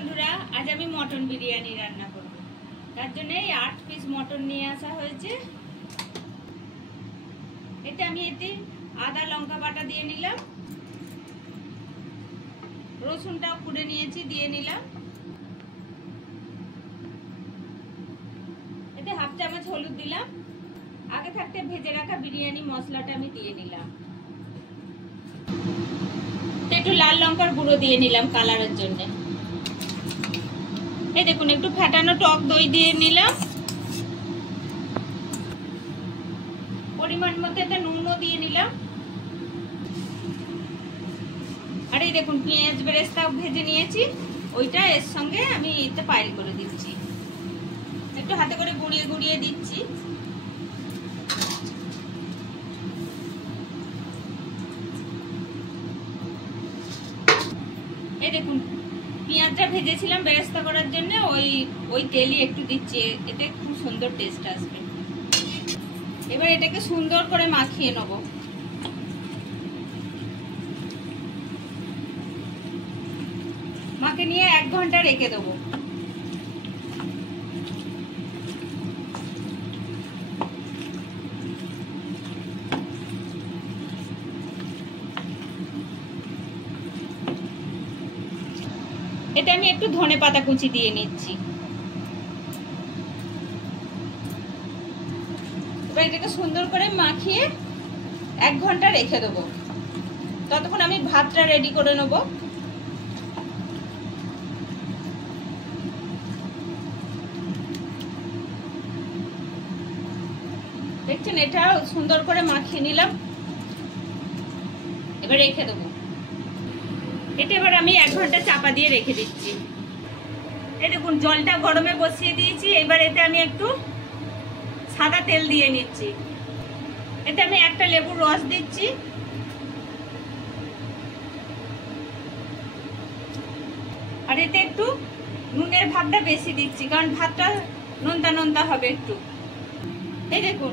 বন্ধুরা, আজ আমি মটন বিরিয়ানি রান্না করব। তার জন্য 8 পিস মটন নিয়ে আসা হয়েছে। এটা আমি আদা লঙ্কা বাটা দিয়ে নিলাম, রসুনটাও কুড়ে নিয়েছি, দিয়ে নিলাম। এতে হাফ চামচ হলুদ দিলাম। আগে থাকতে ভেজে রাখা বিরিয়ানি মশলাটা আমি দিয়ে নিলাম। একটু লাল লঙ্কার গুঁড়ো দিয়ে নিলাম কালারের জন্য। এই দেখুন, একটু ফেটানো টক দই দিয়ে নিলাম। পরিমাণ মতো এতে নুনও দিয়ে নিলাম। আর এই দেখুন, পেঁয়াজ বেরেস্তা ভেজে নিয়েছি, ওইটা এর সঙ্গে আমি এতে পাইল করে দিচ্ছি। একটু হাতে করে গুঁড়িয়ে গুঁড়িয়ে দিচ্ছি। এই দেখুন, পেঁয়াজটা ভেজেছিলাম বেরেস্তা করার জন্য, ওই তেলই একটু দিচ্ছি, এতে খুব সুন্দর টেস্ট আসবে। এবার এটাকে সুন্দর করে মাখিয়ে নেব। মাখিয়ে নিয়ে 1 ঘন্টা রেখে দেবো। এটা আমি একটু ধনে পাতা কুচি দিয়ে নিচ্ছি। এবার এটাকে সুন্দর করে মাখিয়ে 1 ঘন্টা রেখে দেবো। ততক্ষণ আমি ভাতটা রেডি করে নেব। দেখছেন, এটা সুন্দর করে মাখিয়ে নিলাম। এবার রেখে দেবো। এটা এবার আমি 1 ঘন্টা চাপা দিয়ে রেখে দিচ্ছি। এই দেখুন, জলটা গরমে বসিয়ে দিয়েছি। এবার এতে আমি একটু সাদা তেল দিয়ে নিচ্ছি। এতে আমি একটা লেবুর রস দিচ্ছি। আর এতে একটু নুনের ভাবটা বেশি দিচ্ছি, কারণ ভাতটা নোনতা নোনতা হবে একটু। এই দেখুন,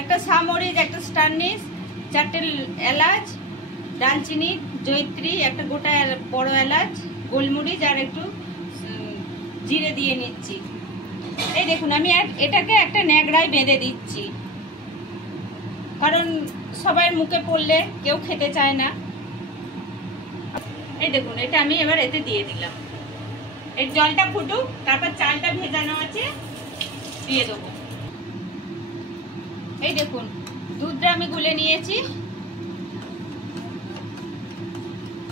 একটা সামরিচ, একটা স্টারনিস, 4টে এলাচ, দালচিনি, জয়িত্রী, একটা গোটা বড় এলাচ, গোলমরিচ আর একটু জিরে দিয়ে নিচ্ছি। এই দেখুন, আমি এটাকে একটা ন্যাকড়ায় বেঁধে দিচ্ছি, কারণ সবাই মুখে পড়লে কেউ খেতে চায় না। এই দেখুন, এটা আমি এবার এতে দিয়ে দিলাম। এর জলটা ফুটুক, তারপর চালটা ভেজানো আছে দিয়ে দেবো। এই দেখুন, দুধটা আমি গুলে নিয়েছি।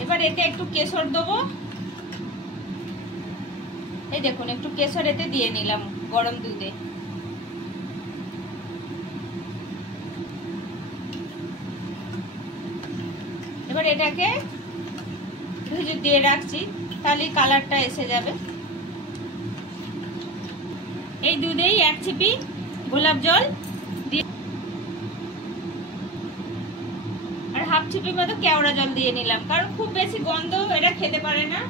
এবার এতে একটু কেশর দেবো। এই দেখুন, একটু কেশর এতে দিয়ে নিলাম গরম দুধে। এবার এটাকে দিয়ে রাখছি, তাহলে কালারটা এসে যাবে। এই দুধেই 1 ছিপি গোলাপ জল দিয়ে আর হাফ ছিপি মতো কেওড়া জল দিয়ে নিলাম, কারণ খুব বেশি গন্ধ এটা খেতে পারে না।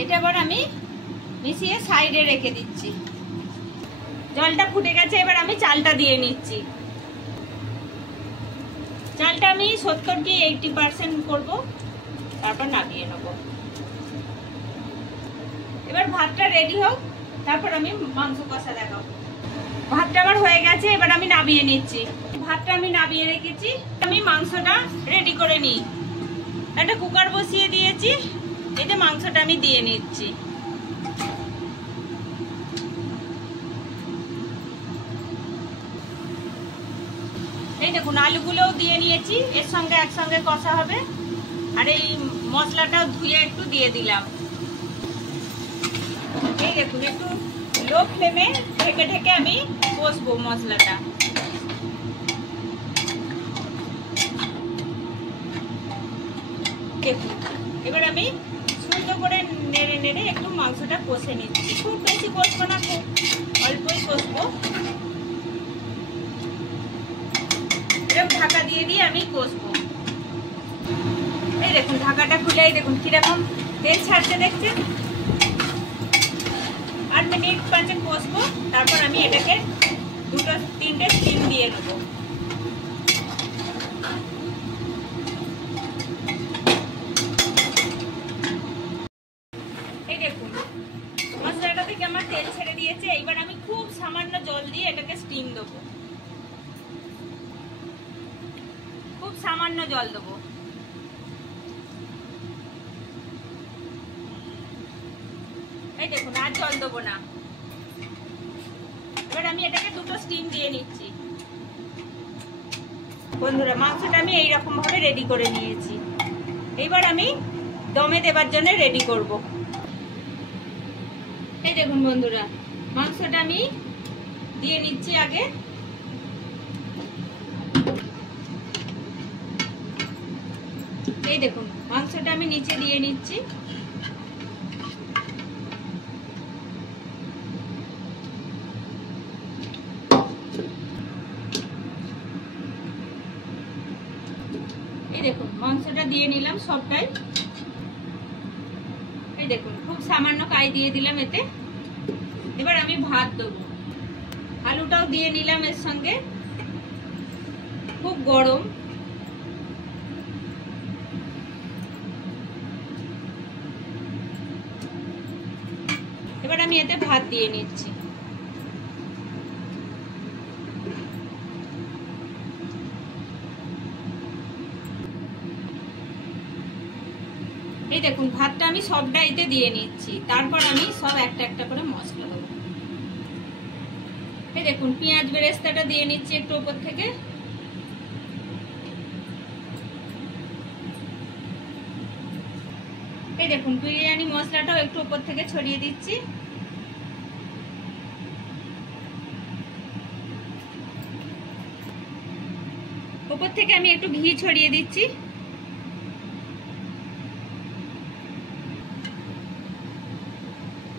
এটা আবার আমি মিশিয়ে সাইডে রেখে দিচ্ছি। জলটা ফুটে গেছে, এবার আমি চালটা দিয়ে নিচ্ছি। চালটা আমি 70 কি 80% করব, তারপর নামিয়ে নেব। এবার ভাতটা রেডি হোক, তারপর আমি মাংস কষা দেখাবো। ভাতটা আমার হয়ে গেছে, এবার আমি নামিয়ে নিচ্ছি। ভাতটা আমি নামিয়ে রেখেছি, আমি মাংসটা রেডি করে নিই। একটা কুকার বসিয়ে দিয়েছি, এতে মাংসটা আমি দিয়ে নিচ্ছি। এই দেখুন, আলুগুলোও দিয়ে নিয়েছি, এর সঙ্গে একসঙ্গে কষা হবে। আর এই মশলাটাও ধুয়ে একটু দিয়ে দিলাম। এই দেখুন, একটু লো ফ্লেমে ঢেকে ঢেকে আমি কষবো মশলাটা। দেখুন, এবার আমি সুন্দর করে নেড়ে নেড়ে একটু মাংসটা কষে নিচ্ছি। খুব বেশি কষবো না, খুব অল্পই কষবো। এরকম ঢাকা দিয়ে দিয়ে আমি কষবো। এই দেখুন, ঢাকাটা খুলে এই দেখুন কিরকম তেল ছাড়তে, দেখছেন। 8 মিনিট 5 কষবো, তারপর আমি এটাকে 2-3টে স্টিম দিয়ে নেবো। এই এই দেখুন মশলাটা থেকে আমার তেল ছেড়ে দিয়েছে। এইবার আমি খুব সামান্য জল দিয়ে এটাকে স্টিম দেবো, খুব সামান্য জল দেবো। এই দেখুন আর জল দেবো না। এবার আমি এটাকে দুটো স্টিম দিয়ে নিচ্ছি। বন্ধুরা মাংসটা আমি এইরকম ভাবে রেডি করে নিয়েছি। এইবার আমি দমে দেবার জন্য রেডি করব। এই দেখুন বন্ধুরা মাংসটা আমি দিয়ে নিচ্ছি আগে। এই দেখুন মাংসটা আমি নিচে দিয়ে নিচ্ছি। এই দেখুন মাংসটা দিয়ে নিলাম সবটাই। এই দেখুন খুব সামান্য কাই দিয়ে দিলাম এতে। এবার আমি ভাত দেবো। আলুটাও দিয়ে নিলাম এর সঙ্গে। খুব গরম। এবার আমি এতে ভাত দিয়ে নিচ্ছি। এই দেখুন ভাতটা আমি সবটা এতে দিয়ে নিচ্ছি। তারপর আমি সব একটা একটা করে মশলা দেবো। এই দেখুন পেঁয়াজ বেরেস্তাটা দিয়ে নিচ্ছি একটু উপর থেকে। এই দেখুন বিরিয়ানি মশলাটাও একটু উপর থেকে ছড়িয়ে দিচ্ছি। উপর থেকে আমি একটু ঘি ছড়িয়ে দিচ্ছি।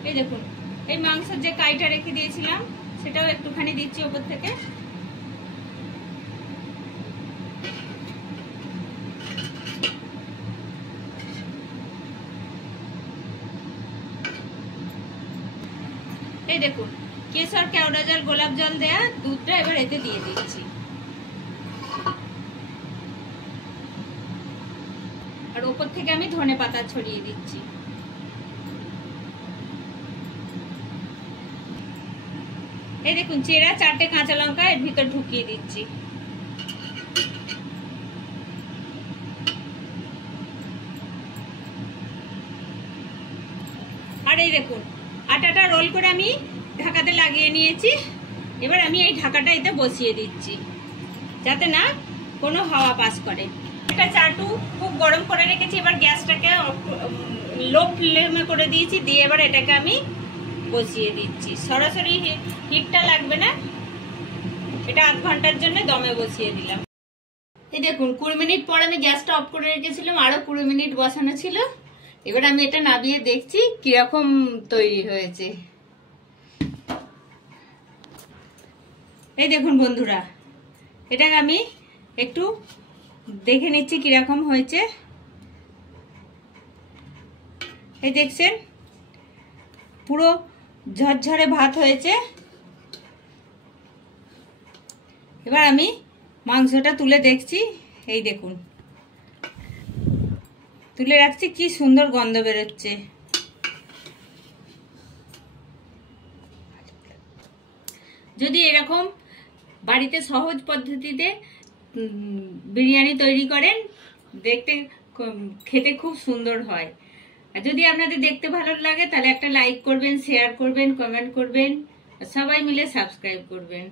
এই দেখুন এই মাংসের যে কাইটা রেখে দিয়েছিলাম সেটাও একটুখানি দিচ্ছি উপর থেকে। এই দেখুন কেশর কেওড়া জল গোলাপ জল দেয়া দুধটা এবার এতে দিয়ে দিচ্ছি। আর উপর থেকে আমি ধনে পাতা ছড়িয়ে দিচ্ছি। এই দেখুন চেরা 4টে কাঁচা লঙ্কা এর ভিতর ঢুকিয়ে দিচ্ছি। আর এই দেখুন আটাটা রোল করে আমি ঢাকাতে লাগিয়ে নিয়েছি। এবার আমি এই ঢাকাটা এতে বসিয়ে দিচ্ছি যাতে না কোনো হাওয়া পাস করে। একটা চাটু খুব গরম করে রেখেছি। এবার গ্যাসটাকে লো ফ্লেমে করে দিয়েছি। দিয়ে এবার এটাকে আমি বসিয়ে দিচ্ছি। সরাসরি হিটটা লাগবে না। এটা আধ ঘন্টার জন্য দমে বসিয়ে দিলাম। এই দেখুন 20 মিনিট পর আমি গ্যাসটা অফ করে রেখেছিলাম। আরো 20 মিনিট বসানো ছিল। এবার আমি এটা নামিয়ে দেখছি কিরকম তৈরি হয়েছে। এই দেখুন বন্ধুরা এটাকে আমি একটু দেখে নিচ্ছি কিরকম হয়েছে। এই দেখছেন পুরো ঝরঝরে ভাত হয়েছে। এবার আমি মাংসটা তুলে দেখছি। এই দেখুন তুলে রাখছি, কি সুন্দর গন্ধ বেরোচ্ছে। যদি এরকম বাড়িতে সহজ পদ্ধতিতে বিরিয়ানি তৈরি করেন দেখতে খেতে খুব সুন্দর হয়। আর যদি আপনাদের দেখতে ভালো লাগে তাহলে একটা লাইক করবেন, শেয়ার করবেন, কমেন্ট করবেন, সবাই মিলে সাবস্ক্রাইব করবেন।